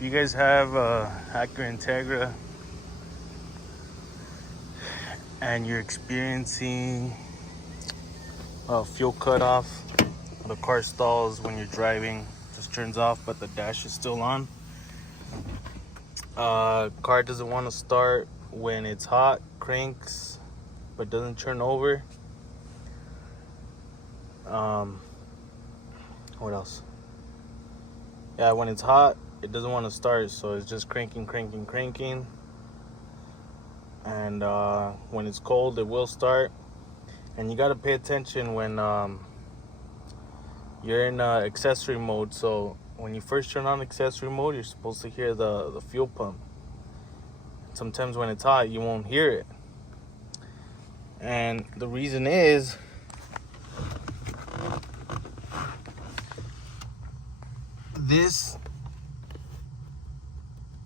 if you guys have Acura Integra and you're experiencing a fuel cutoff, the car stalls when you're driving, just turns off, but the dash is still on. Car doesn't want to start when it's hot, cranks, but doesn't turn over. What else? Yeah, when it's hot, it doesn't want to start, so it's just cranking. And when it's cold, it will start. And you got to pay attention when you're in accessory mode. So when you first turn on accessory mode, you're supposed to hear the fuel pump. Sometimes when it's hot, you won't hear it. And the reason is this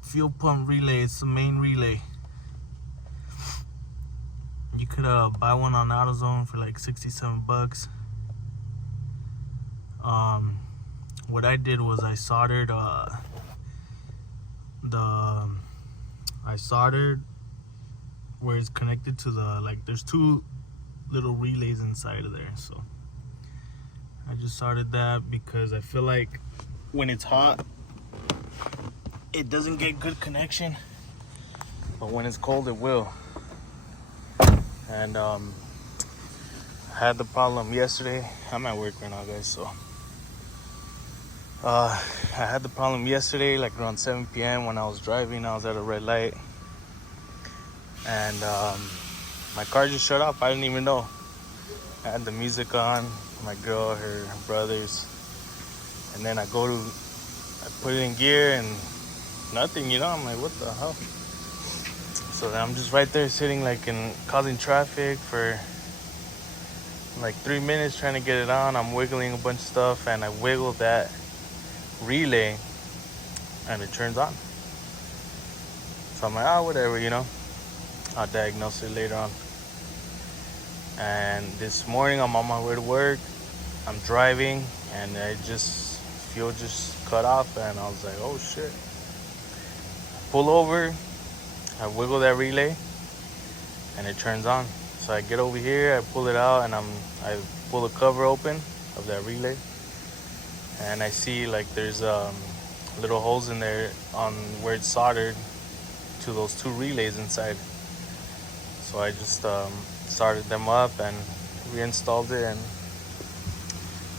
fuel pump relay is the main relay. You could buy one on AutoZone for like $67. What I did was I soldered where it's connected to there's two little relays inside of there, so I just soldered that because I feel like when it's hot it doesn't get good connection, but when it's cold it will. And I had the problem yesterday. I'm at work right now, guys, so I had the problem yesterday, like around 7 p.m. when I was driving. I was at a red light, and my car just shut off. I didn't even know. I had the music on, my girl, her brothers, and then I put it in gear and nothing, I'm like, what the hell? So then I'm just right there sitting causing traffic for like 3 minutes trying to get it on. I'm wiggling a bunch of stuff, and I wiggled that relay and it turns on. So I'm like, whatever, I'll diagnose it later on. And this morning I'm on my way to work, I'm driving, and fuel just cut off, and I was like, oh shit. Pull over, I wiggle that relay and it turns on. So I get over here, I pull it out, and I pull the cover open of that relay, and I see there's little holes in there on where it's soldered to those two relays inside. So I just started them up and reinstalled it, and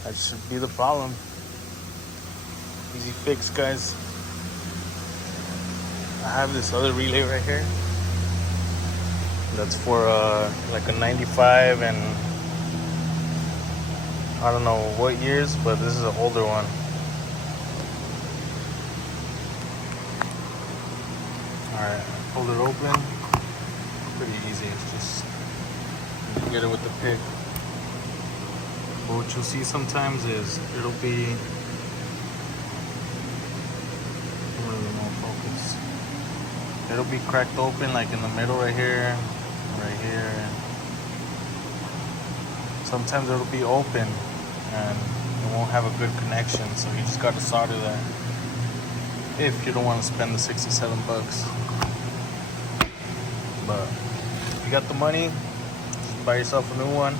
that should be the problem. Easy fix, guys. I have this other relay right here that's for like a 95, and I don't know what years, but this is an older one. Alright, hold it open. Pretty easy, it's just you get it with the pick. But what you'll see sometimes is it'll be focus. It'll be cracked open like in the middle right here. Sometimes it'll be open and it won't have a good connection, so you just gotta solder that if you don't want to spend the $67. But if you got the money, just buy yourself a new one.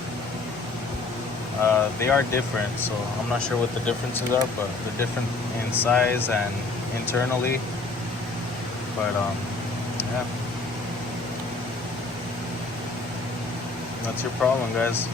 They are different, so I'm not sure what the differences are, but they're different in size and internally. But yeah, that's your problem, guys.